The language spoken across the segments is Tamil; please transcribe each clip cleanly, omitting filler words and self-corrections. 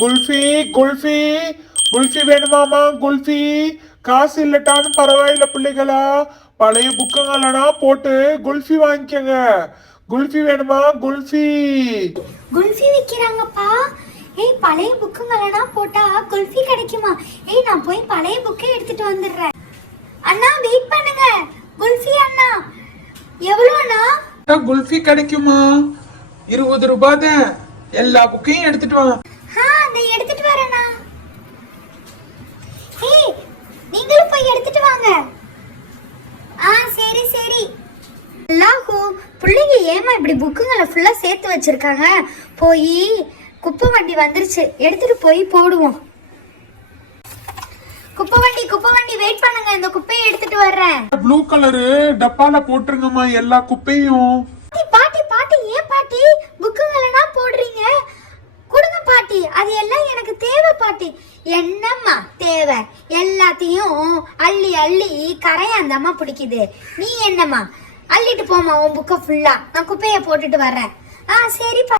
குல்ஃபி குல்ஃபி குல்ஃபி வேணுமாமா குல்ஃபி? காசு இல்லட்டான்னு பரவாயில்ல பிள்ளைகளா, பழைய புக்குங்களா போட்டு குல்ஃபி வாங்கிக்கோங்க. குல்ஃபி வேணுமா குல்ஃபி? குல்ஃபி விக்கிறாங்கப்பா. ஏய், பழைய புக்குங்களா போட்டா குல்ஃபி கிடைக்குமா? ஏய், நான் போய் பழைய புக்கை எடுத்துட்டு வந்துடுறேன். அண்ணா வெயிட் பண்ணுங்க. குல்ஃபி அண்ணா, எவ்வளோண்ணா? குல்ஃபி கிடைக்குமா? 20 ரூபாய் தான். எல்லா புக்கையும் எடுத்துட்டு வா. நான் எடுத்துட்டு வரேண்ணா. ஏய், நீங்களும் போய் எடுத்துட்டு வாங்க. சரி சரி. அல்லாஹூ, பிள்ளைங்க ஏமா இப்படி புக்குங்களை ஃபுல்லா சேர்த்து வச்சிருக்காங்க? போய் குப்பை வண்டி வந்துருச்சு, எடுத்துட்டு போய் போடுவோம். குப்பை வண்டி வெயிட் பண்ணுங்க, இந்த குப்பையை எடுத்துட்டு வர்றேன். ப்ளூ கலரு டப்பால போட்டுருங்கம்மா எல்லா குப்பையும். பாட்டி பாட்டி, ஏன் பாட்டி புக்குங்களா போடுறீங்க? கொடுங்க பாட்டி, அது எல்லாம் எனக்கு தேவை பாட்டி. என்னம்மா தேவை? எல்லாத்தையும் அள்ளி அள்ளி கரையாந்தம்மா பிடிக்குது. நீ என்னம்மா அள்ளிட்டு போமா உன் புக்கை ஃபுல்லா. நான் குப்பையை போட்டுட்டு வர்றேன். சரிப்பா.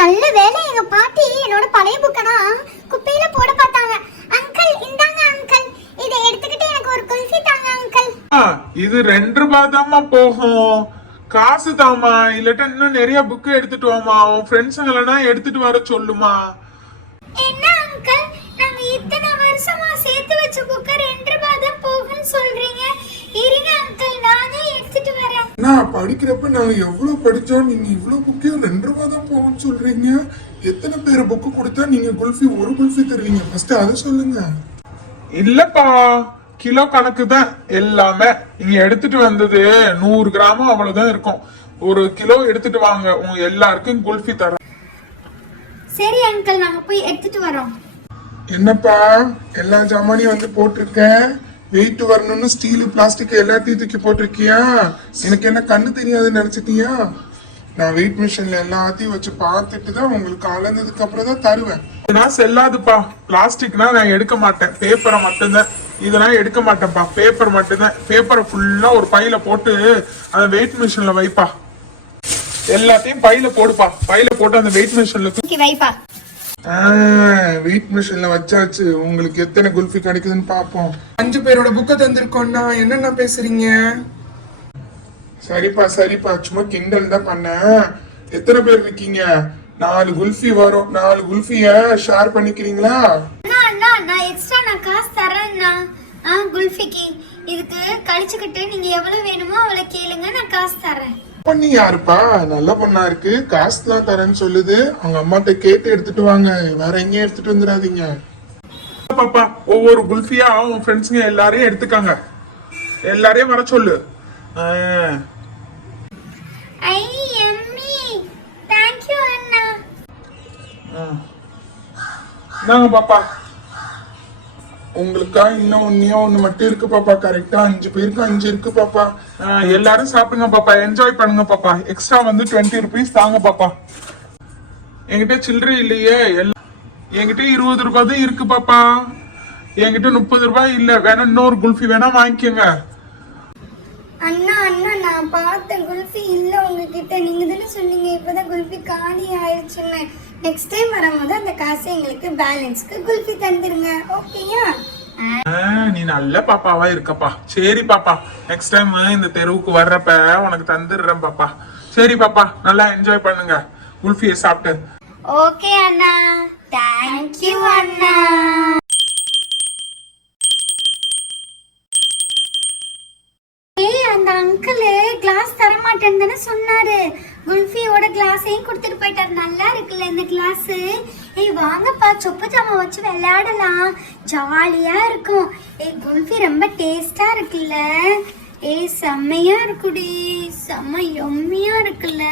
நல்ல வேலை, எங்க பாட்டி என்னோட பழைய புக்கனா குப்பையில போட பார்த்தாங்க. அங்கிள் இந்தாங்க அங்கிள், இதை எடுத்துக்கிட்டு எனக்கு ஒரு குல்ஃபி தாங்க அங்கிள். இது 2 ரூபாய் தாம்மா போகும். காசு தாமா, இல்லட்டா இன்னும் நிறைய புக்கு எடுத்துட்டு வாமா. உன் ஃப்ரெண்ட்ஸுங்களா எடுத்துட்டு வர சொல்லுமா. என்ன அங்கிள், நாங்க இத்தனை வருஷமா சேர்த்து வச்ச புக்க 2 ரூபாய் தான் போகும்னு சொல்றீங்க? இருங்க அங்கிள், நானே எடுத்துட்டு வரேன். நான் படிக்கிறப்ப நாங்க எவ்வளவு படிச்சோம், நீங்க இவ்வளவு புக்கையும் 2 ரூபாய் தான் போகும்னு சொல்றீங்க. எத்தனை பேர் புக்கு கொடுத்தா நீங்க குல்ஃபி ஒரு குல்ஃபி தருவீங்க? ஃபர்ஸ்ட் அதை சொல்லுங்க. இல்லப்பா, கிலோ கணக்கு தான் எல்லாமே. நீங்க எடுத்துட்டு வந்தது 100 கிராம் அவ்வளவுதான் இருக்கும். 1 கிலோ எடுத்துட்டு வாங்க, உங்க எல்லாருக்கும் குல்ஃபி தரேன். சரி அங்கிள், நாங்க போய் எடுத்துட்டு வரோம். என்னப்பா எல்லா ஜாமானையும் வந்து போட்டிருக்கேன், வெயிட் வரணும்னு ஸ்டீல் பிளாஸ்டிக் எல்லாத்தையும் தூக்கி போட்டிருக்கியா? எனக்கு என்ன கண்ணு தெரியாதுன்னு நினைச்சிட்டியா? நான் வெயிட் மிஷின்ல எல்லாத்தையும் வச்சு பார்த்துட்டு தான் உங்களுக்கு அளந்ததுக்கு அப்புறம் தான் தருவேன். நான் செல்லாதுப்பா, பிளாஸ்டிக்னா நான் எடுக்க மாட்டேன், பேப்பரை மட்டும்தான். இதெல்லாம் எடுக்க மாட்டேன்ப்பா, பேப்பர் மட்டும்தான். பேப்பரை ஃபுல்லா ஒரு பையில போட்டு அந்த வெயிட் மிஷின்ல வைப்பா. எல்லாத்தையும் பையில போடுப்பா, பையில போட்டு அந்த வெயிட் மிஷின்ல வைப்பா. வெயிட் மிஷின்ல வச்சாச்சு. உங்களுக்கு எத்தனை குல்ஃபி கிடைக்குதுன்னு பாப்போம். 5 பேரோட புக்கை தந்திருக்கோம்னா என்னென்ன பேசுறீங்க? சரிப்பா சரிப்பா, சும்மா கிண்டல் தான் பண்ணேன். எத்தனை பேர் இருக்கீங்க? 4 குல்ஃபி வரும். 4 குல்ஃபிய ஷேர் பண்ணிக்கிறீங்களா? நான் எக்ஸ்ட்ரா நான் காசு தரேன்னா குல்ஃபிக்கு. இதுக்கு கழிச்சுக்கிட்டு நீங்க எவ்வளவு வேணுமோ அவ்வளவு கேளுங்க, நான் காசு தரேன். பண்ணி யாருப்பா? நல்ல பொண்ணா இருக்கு, காசு தான் தரேன்னு சொல்லுது. அவங்க அம்மாட்ட கேட்டு எடுத்துட்டு வாங்க, வேற எங்கேயும் எடுத்துட்டு வந்துடாதீங்க. பாப்பா, ஒவ்வொரு குல்ஃபியா உன் ஃப்ரெண்ட்ஸுங்க எல்லாரையும் எடுத்துக்காங்க. எல்லாரையும் வர சொல்லு. ஐ யம்மி, थैंक यू அண்ணா. நாங்க பாப்பா, உங்களுக்கா இன்னும் ஒண்ணு மட்டும் இருக்கு பாப்பா. கரெக்டா 5 பேருக்கு 5 இருக்கு பாப்பா. எல்லாரும் சாப்பிடுங்க பாப்பா, என்ஜாய் பண்ணுங்க பாப்பா. எக்ஸ்ட்ரா வந்து 20 ருபீஸ் தாங்க பாப்பா. என்கிட்ட சில்லறை இல்லையே, என்கிட்ட 20 ரூபாய் தான் இருக்கு பாப்பா. என்கிட்ட 30 ரூபாய் இல்ல. வேணா இன்னொரு குல்ஃபி வேணா வாங்கிக்கோங்க. அண்ணா நான் பார்த்த குல்ஃபி இல்ல உங்ககிட்ட. நீங்க தானே சொன்னீங்க இப்பதான் குல்ஃபி காலி ஆயிடுச்சுன்னு. நெக்ஸ்ட் டைம் வரும்போது அந்த காசை எங்களுக்கு பேலன்ஸ்க்கு குல்ஃபி தந்துருங்க, ஓகேயா? நீ நல்ல பாப்பாவா இருக்கப்பா. சரி பாப்பா, நெக்ஸ்ட் டைம் இந்த தெருவுக்கு வர்றப்ப உனக்கு தந்துடுறேன் பாப்பா. சரி பாப்பா, நல்லா என்ஜாய் பண்ணுங்க குல்ஃபியை சாப்பிட்டு. ஓகே அண்ணா, தேங்க் யூ அண்ணா. அந்த அங்கிள் கிளாஸ் தர மாட்டேன்னு தானே சொன்னாரு. குல்ஃபியோட கிளாஸையும் கொடுத்துட்டு போயிட்டாரு. நல்லா இருக்குல்ல இந்த கிளாஸ்? ஏய் வாங்கப்பா, சொப்பு ஜாமா வச்சு விளையாடலாம், ஜாலியா இருக்கும். ஏய் குல்ஃபி ரொம்ப டேஸ்டா இருக்குல்ல? ஏய் செம்மையா இருக்குடி, செம்ம யம்மியா இருக்குல்ல?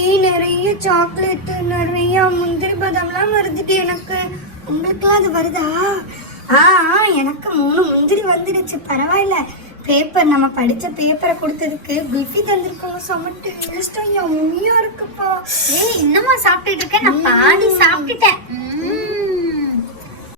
ஏய் நிறைய சாக்லேட், நிறைய முந்திரி பதம்லாம் வருதுடி எனக்கு. உங்களுக்குலாம் அது வருதா? எனக்கு 3 முந்திரி வந்துடுச்சு. பரவாயில்ல, பேப்பர் நம்ம படிச்ச பேப்பரை கொடுத்ததுக்கு குல்ஃபி தந்திருக்கோங்க. செம்ம டேஸ்டா யம்மியா இருக்குப்பா. ஏய் இன்னமா சாப்பிட்டுட்டு இருக்க? நான் பாதி சாப்பிட்டுட்டேன்.